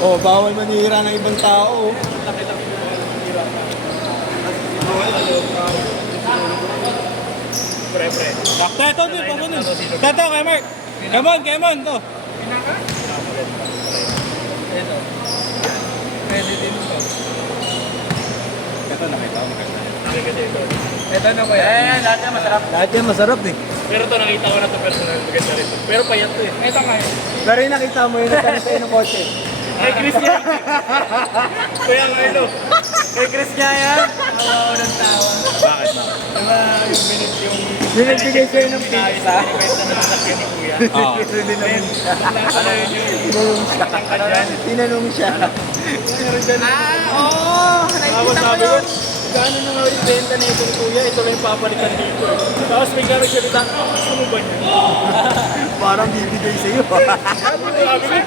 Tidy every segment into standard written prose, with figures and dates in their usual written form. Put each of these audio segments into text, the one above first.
Oh, bawal manira ng ibang tao. Pre. Sakto, ito, ito, kay Mark. Come on, to. Ito. Pwede din ito. Ito, nakita ko maganda. Nakikita ito. Ito na ba yan? Lahat yan masarap. Lahat yan masarap eh. Pero ito nakita ko na ito personal. Maganda rin. Pero payat to eh. Ito nga eh. Pero yung nakita mo yung nagkano sa'yo ng kotse. Kay Chris yan. Kuya nga ito. Kay Chris niya yan. Oo, ng tawa. Bakit? Diba yung binit yung... Yung nagbigay sa'yo ng pizza. Binibenta na sasakyan ni Kuya. Oo. Tinanong siya. Tinanong siya. Tinanong siya. Tapos sabi ko, gaano na nga yung benta na ito ni Kuya, ito lang yung papalitan dito. Tapos may gamit siya dito, gusto mo ba niya? Parang bibigay sa'yo. Sabi ko,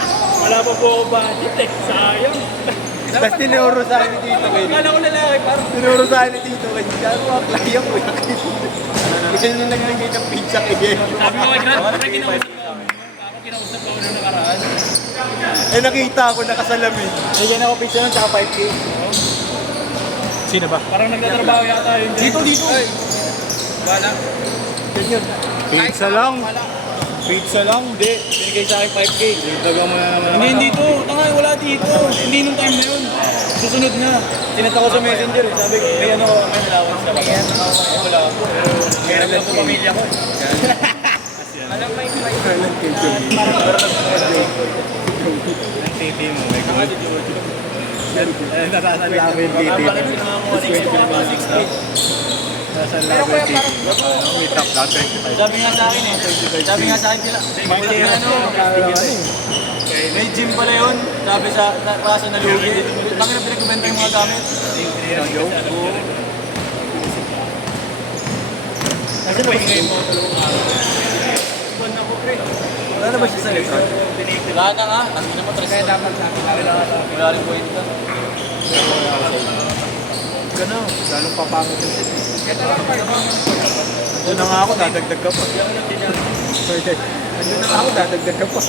wala pa po ako budget eh, sayang. Tapos tinuro sa akin ni Tito Ken. Kala ko lalaki, parang Tinuro sa akin ni Tito Ken. Kaya mga klaya ko yung kasi nung nagbigay ng pizza kay sabi ko kay Grant, parang kinausap ko. Ako kinausap ko na nakaraan. Eh nakita ko nakasalamin. Bigyan ako pizza ng tsaka 5K. Sino ba? Parang nagtatrabaho yata yun. Dito. Wala. Ganyan. Pizza lang. Pizza lang, hindi. Binigay sa akin 5K. Dagang mo na naman. Hindi dito. Tanga, wala dito. Hindi nung time na yun. Susunod na. Sinat ako sa messenger. Sabi ko, may ano, May allowance ka ba? Wala. Pero lang po pamilya ko. Alam mo yung may ng TV mo. Nasasal namin kay TV. Nasasal namin kay TV. May top na 25. Sabi nga sa akin eh. Sabi nga sa akin sila. May gym pala yun. Sabi sa kaso na lugi. Bakit na pinagbenta yung mga gamit? Kasi napahingay mo dalawang araw. Buwan na ko, pre. Wala na ba siya sa likod? Wala na nga. Hindi naman tres. Kaya dapat sa akin. Pilaring point ka. Gano'n. Lalong papangit yung tip. Doon na nga ako, dadagdag ka pa. Doon na nga ako, dadagdag ka pa.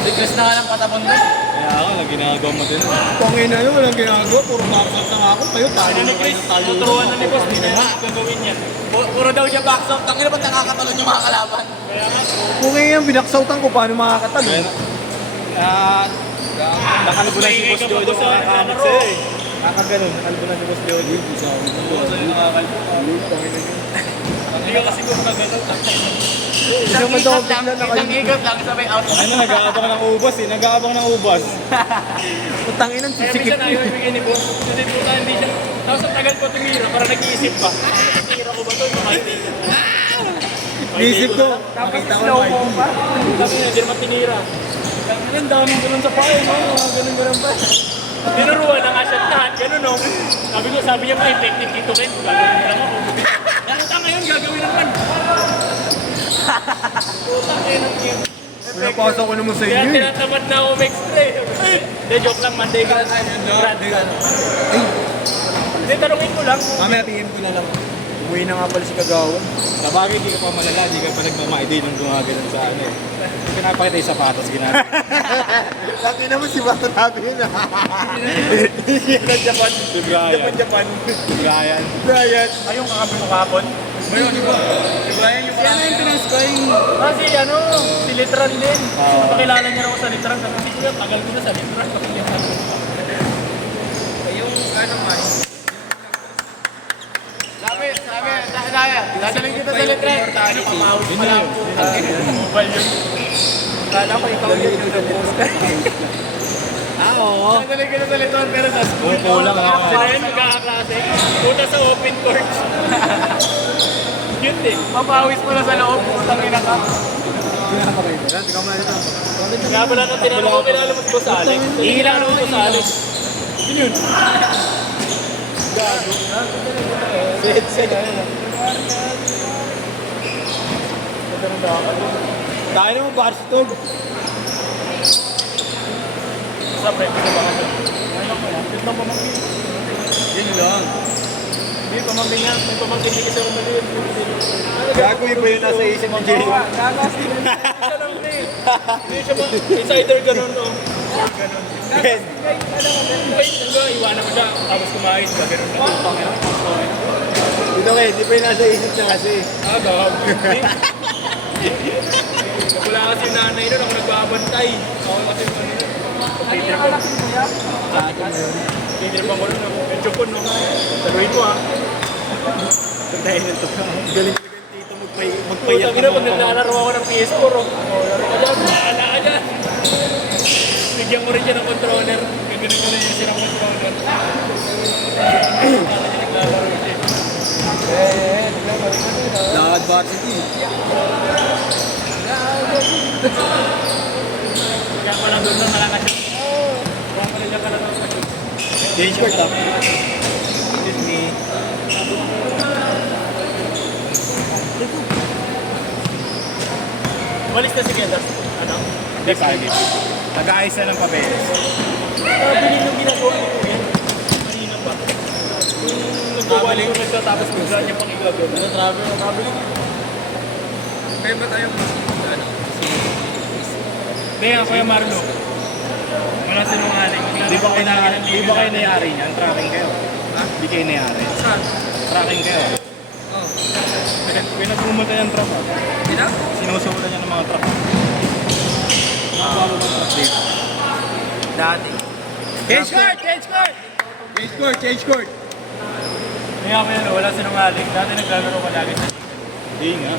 Siglas na nga ng patabon mo. Kaya ako, ginagawa mo din. Pangin na yun, walang ginagawa. Puro backshot na nga ako. Kayo, talo na kayo ng talo. Tuturuan na ni Boss. Hindi na gagawin yan. Puro daw siya box out. Tangin na ba't nakakatalon yung mga kalaban? Kaya nga. Kung ngayon yung binaksautan ko, paano makakatalo? Nakalbo na si Boss Jojo mga kamot sa'yo eh. Nakaganon, nakalbo na si Boss Jody. Hindi ka kasi kung nagalaw. Isang madami bigla na kayo. Isang ikot lang sabay out. Ano, nag-aabang ng ubas eh. Nag-aabang ng ubas. Putangin ng Kaya sisikip minsan ayaw ibigay ni Boss. Kasi po tayo hindi siya. Tapos ang tagal ko tumira para nag-iisip pa. Tira ko ba ito? Isip ko, nakita ko na ID. Sabi niya, hindi naman tinira. Ang daming ganun sa payo, no? Ganun pa. Tinuruan na nga siya lahat, ganun, no? Sabi niya, may technique dito rin. Gagawin lang ako. Nakita ngayon, gagawin naman. Putang ina niya. Pinapasok ko naman sa Kaya inyo eh. tinatamad na ako mag-extra eh. Hindi, joke lang, Monday ka. Hindi, tanungin ko lang. Mamaya PM ko na lang. Umuwi na nga pala si Kagawan. Sabagay, di ka pa malala. Di ka pa nagmamaide nung gumagalan sa ano eh. Hindi ka napakita yung sapatos ginagawa. Laki naman si Bato Tabi yun ah. Yan Japan. Si Brian. Japan. Si Brian. Brian. Ayong kakabi mo kahapon. Ayun, di ba? Si Brian yung yan yung pinas ko yung... Kasi ano, si Litran din. Pakilala niya ako sa Litran. Sabi ko, tagal ko na sa Litran. Yung ano man. Dadaling kita sa Litran. Ano, pamahos pa lang po. Mobile yun. Kala ko ikaw yun yung nag-post. Oo. Dadaling kita sa Litran pero sa school. Kulang ako. Sila yun magkakaklase. Punta sa open court. Yun din. Mapawis mo na sa loob. Putang ina ka. Kaya pala nung tinanong ko, kinala mo si Boss Alex. Ihilang mo si Boss Alex. Yun yun. Gago. Set. Tayo naman Barstog. Sa pre, hindi ba kasi? Ano ko yan? Ito pamangkin. Yun lang. Hindi, pamangkin nga. May pamangkin hindi kasi ako maliit. Gago iba yun nasa isip ni Jay. Gago, siya lang pre. Hindi siya ba? Insider ganun, no? Ganun. Ben. Wait, iwanan mo siya, tapos kumain ka, ganun lang. Dito kayo, di pa yung nasa isip niya kasi. Dog. Wala kasi yung nanay nun, ako nagbabantay. Ako kasi yung ano nun. Titirpan ko nun, medyo po no. Saluhin mo ha. Dahil nito, galing talaga yung tito magpayak. Putang ina, pag naglalaro ako ng PS4, laro ka dyan, maala ka dyan. Bigyan mo rin siya ng controller. Gaganin mo rin siya ng controller. Kala niya naglalaro siya. Naka-advantage eh. Kaya pa lang doon lang malakas siya. Kung pala niya pala doon. Change court ah. Disney. Umalis na si Kedas. Ano? Hindi pa, hindi. Nag-aayos na ng pabeles. Bilhin yung ginagawa ni Kuya. Kanina pa. Nagbawa yung nagtatapos ko saan niya pang igagawin. Ano, traveling. Kaya ba tayo ano? Hindi, ako yung Marlo. Wala sinungaling. Di ba kayo nayari niyan? Tracking kayo. Ha? Di kayo nayari. Saan? Tracking kayo. Oh. Pinagpumunta yung truck. Hindi na? Sinusulan niya ng mga truck. Dati. Change court! Change court! Change court! Change court! Hindi ako yan, wala sinungaling. Dati naglalaro ko lagi sa Hindi nga.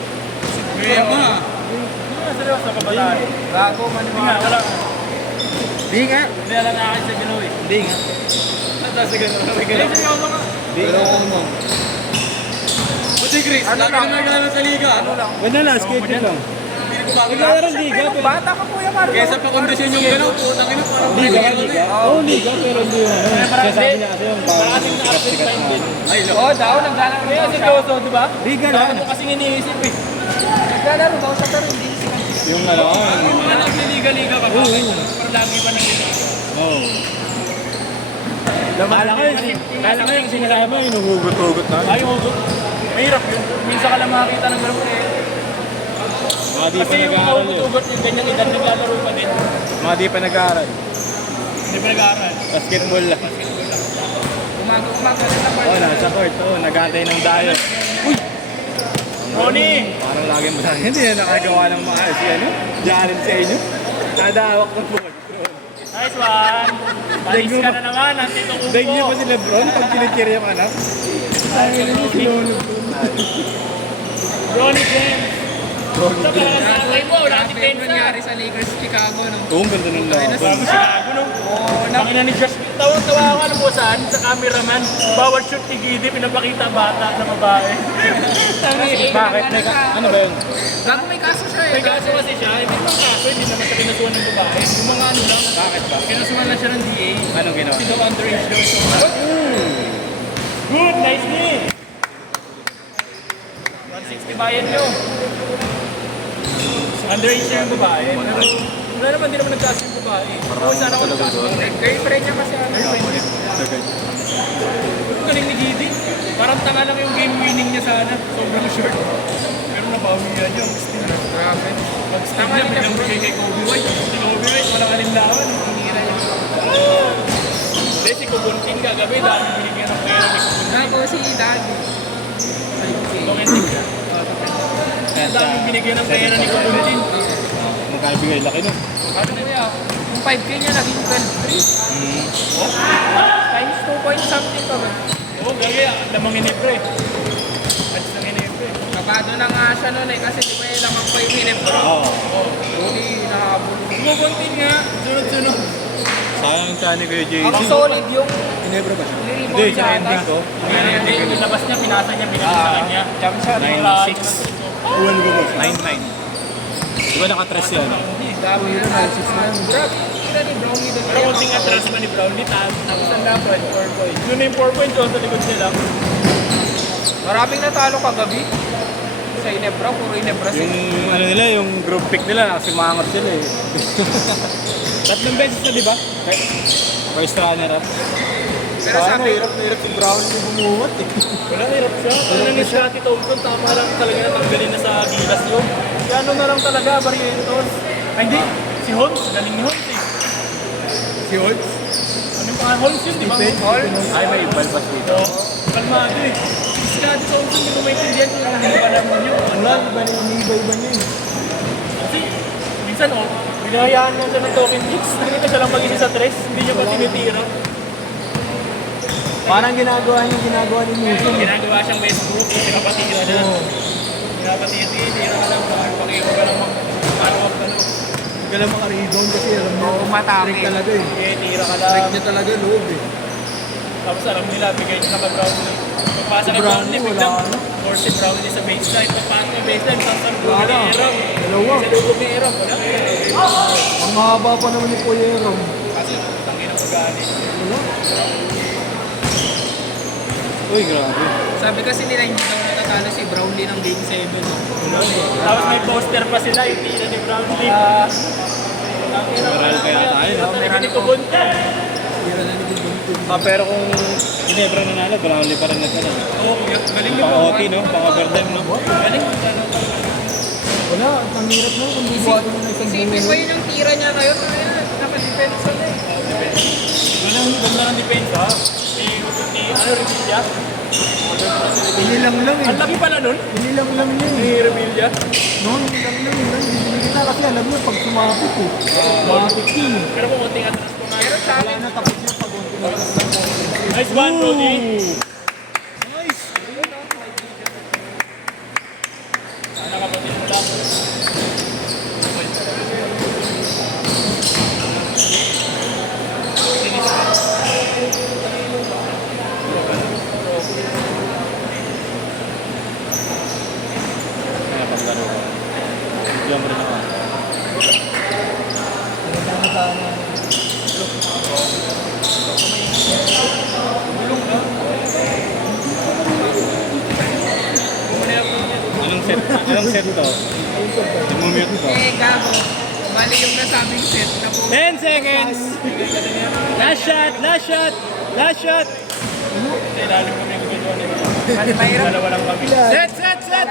Kaya ba? Hindi na seryoso sa kabataan. Gago, Hindi nga, maniwala. wala. Hindi nga. Hindi alam na akin sa Ginoy. Hindi nga. Nasa gano'n. Hindi, seryoso nga. Pero ano? Buti Chris, lagi na naglalaro sa liga. Ano lang? Wala na, schedule lang. Hindi ko bago Naglalaro ng liga. Bata ka Kuya Marlo. Kesa pa kondisyon yung gano'n, putang ina parang Liga ka, liga. liga? Oo, liga, pero hindi yung ano. Kaya sabi niya kasi yung parang Parating na absent sikat time na. din. Ay, lo. Oo, daw, naglalaro Kaya daw si siya. Toso, di ba? Liga Bakit lang. mo kasing iniisip eh? Naglalaro daw siya pero hindi siya. Yung ano, Wala lang liga-liga ka. Oo, Pero lagi pa nang ginagawa. Oo. Kala ko yung sinila mo, inuhugot-hugot na. Ay, hugot. Mahirap yun. Minsan ka lang makakita ng gano'n eh. Mga di pa Kasi yung nag-aaral yun. hugot-hugot yung ganyan edad naglalaro pa din. Mga di pa nag-aaral. Hindi pa nag-aaral. Basketball lang. Umaga rin na Oo, nasa court. Oo, nag-aantay ng dayo. Uy! Ronnie! Parang lagi mo sa hindi na nakagawa ng maayos. Si ano? Jaren sa inyo. Nadawak ng board. Nice one! Balis ka na naman, Antito Kuko. Dahil niyo pa si Lebron pag kinikir yung anak. Ronnie James. Saka kasakay mo, wala si Yung Pensa. nangyari sa Lakers Chicago, no? Oo, ganda ng laban. Bago sinago nung nakina ni Josh. Tawa-tawa ako ano po saan? Sa cameraman. Bawat shoot ni Gidi, pinapakita bata na babae. Bakit? Ano ba yun? Gago may kaso siya eh. May kaso kasi siya, hindi naman kaso, hindi naman siya kinasuhan ng babae. Yung mga ano lang, Bakit ba? kinasuhan lang siya ng DA. Anong ginawa? Kasi daw underage daw ito. Good, nice knee! 160 bayan nyo. Underage siya yung babae. Pero wala naman, hindi naman nagkaso yung babae. Oo, sana ako nagkaso. Girlfriend niya kasi ano. Ang galing ni Gidi. Parang tanga lang yung game winning niya sana. Sobrang short. Pero nabawi niya niya. Grabe. Pag-stop niya, biglang bigay kay Kobe White. Si Kobe White, walang alinlawan. Tinira niya. Hindi, si Kubuntin kagabi, dahil binigyan ng pera ni Kubuntin. Tapos si Daddy. Kumuntin siya. Ang dami binigyan ng pera ni Kubuntin. Magkabigay, laki nun. Ano na niya? Yung 5K niya naging 12 times 2 point something pa ba? Oo, gagay. Lamang inipre. At ng inipre. Kabado na nga siya nun eh kasi di ba yung lamang pa yung hinebro? Oo. Hindi, nakahabol. Kubuntin nga, sunod-sunod. Sayang yung tiyan ni Kuya JC. Ang solid yung Inebra ba siya? niribon Hindi, niya sa ending ata. ko. Hindi, yung labas niya, pinasa niya, binigay sa kanya. Jump shot. 9-6. Uwan mo ba? 9-9. Di ba nakatress yan? Dami yun, 9-6 na yun. Grabe, kira ni Brownie doon. Pero kunting atras pa ni Brownlee, tapos ang dapat, 4 points. Yun na yung 4 points, sa likod niya lang. Maraming natalo kagabi. Sa Inebra, puro Inebra Yung sila. ano nila, yung group pick nila, nakasimangat sila eh. Tatlong beses na, di ba? First runner up. Pero sabi, hirap si Brown yung bumuhat eh. Wala, hirap siya. Ano ni Scotty Thompson, tama lang talaga natanggalin na sa gilas yun. Si ano na lang talaga, Barrientos. Ay, hindi. Si Holmes, galing ni Holmes eh. Si Holtz? Anong mga Holmes yun, di ba? Holmes? Ay, may balbas dito. Kalmado eh. Sigado sa Holmes, hindi ko maintindihan kung hindi ko alam mo yun. Wala, iba niya eh. Kasi, minsan binahayaan mo siya ng token hits. Hindi siya lang mag-isa sa tres, hindi niya pa tinitira. Parang ginagawa ni Newton. Ginagawa siyang Westbrook, pinapatira na. Pinapatira ka lang, pakiko ka lang mag-arwag ka lang. Hindi ka lang makaridon kasi alam mo. Oo, matami. Trick talaga eh. Tira ka lang. Trick niya talaga loob eh. Tapos alam nila, bigay niya na kay Brownlee. Pagpasa kay Brownlee, Wala biglang na. force si Brownlee sa baseline. Pagpasa kay baseline, sasarbo Wala ni na. Aaron. Dalawa. Sa loob ni Aaron, wala. Ang haba pa naman ni Poyero. Kasi tangin ang pag-aani. Uy, grabe. Sabi kasi nila hindi daw natatalo si Brownlee ng Game 7. Tapos may poster pa sila, yung tira ni Brownlee. Meral kaya tayo, no? Talaga ni Kubunta. Pero kung Ginebra nanalo, Brownlee pa rin nagkala. Oo, galing niyo po. Pang-OT, no? Pang-overtime, no? Galing. Wala, ang hirap mo kung bubuhatin mo na isang Isipin mo yun yung tira niya ngayon. Naka-defense na eh. Ganda ng depensa. Ano, Revilla? Inilang lang eh. Ang laki pala nun. Inilang lang yun Ni eh. Revilla. No, inilang lang yun. Hindi kita kasi alam mo pag sumapit eh. Sumapit yun eh. Pero kung konting atras po nga. Pero sa Wala akin, na tapos niya pag unti na. Nice one, Brody. Sana kapatid mo lang. Kaya paglaro ko. Bigyan mo rin ako. Anong set? Anong set to? I-mute ko. eh, gago. Bali yung nasabing set na po. 10 seconds! Last shot! Last shot! Last shot! Sa ilalim kami ang gano'n. Bali mahirap. Dalawa lang kami. Set! Set! Set!